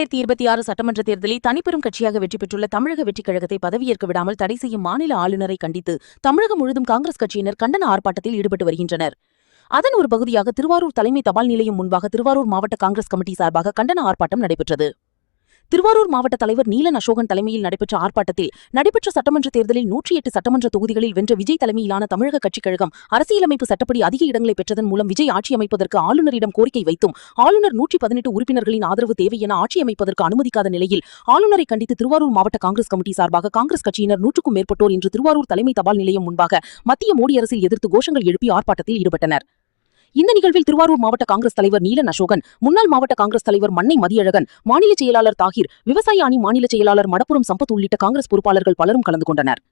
2026 சட்டமன்ற தேர்தலில் தனிப்பெரும் கட்சியாக வெற்றி பெற்றுள்ள தமிழக வெற்றிக் கழகத்தை பதவியேற்க விடாமல் தடை செய்யும் மாநில ஆளுநரை கண்டித்து தமிழகம் முழுவதும் காங்கிரஸ் கட்சியினர் கண்டன ஆர்ப்பாட்டத்தில் ஈடுபட்டு வருகின்றனர். அதன் ஒரு பகுதியாக திருவாரூர் தலைமை தபால் நிலையம் முன்பாக திருவாரூர் மாவட்ட காங்கிரஸ் கமிட்டி சார்பாக கண்டன ஆர்ப்பாட்டம் நடைபெற்றது. திருவாரூர் மாவட்ட தலைவர் நீலன் அசோகன் தலைமையில் நடைபெற்ற ஆர்ப்பாட்டத்தில் நடைபெற்ற சட்டமன்ற தேர்தலில் 108 சட்டமன்ற தொகுதிகளில் வென்ற விஜய் தலைமையிலான தமிழக கட்சிக் கழகம் அரசியலமைப்பு சட்டப்படி அதிக இடங்களை பெற்றதன் மூலம் விஜய் ஆட்சி அமைப்பதற்கு ஆளுநரிடம் கோரிக்கை வைத்தும் ஆளுநர் 118 உறுப்பினர்களின் ஆதரவு தேவை என ஆட்சி அமைப்பதற்கு அனுமதிக்காத நிலையில் ஆளுநரை கண்டித்து திருவாரூர் மாவட்ட காங்கிரஸ் கமிட்டி சார்பாக காங்கிரஸ் கட்சியினர் 100க்கும் மேற்பட்டோர் இன்று திருவாரூர் தலைமை தபால் நிலையம் முன்பாக மத்திய மோடி அரசில் எதிர்த்து கோஷங்கள் எழுப்பி ஆர்ப்பாட்டத்தில் ஈடுபட்டனர். இந்த நிகழ்வில் திருவாரூர் மாவட்ட காங்கிரஸ் தலைவர் நீலன் அசோகன், முன்னாள் மாவட்ட காங்கிரஸ் தலைவர் மன்னை மதியழகன், மாநில செயலாளர் தாகிர், விவசாய அணி மாநில செயலாளர் மடப்புரம் சம்பத் உள்ளிட்ட காங்கிரஸ் பொறுப்பாளர்கள் பலரும் கலந்து கொண்டனர்.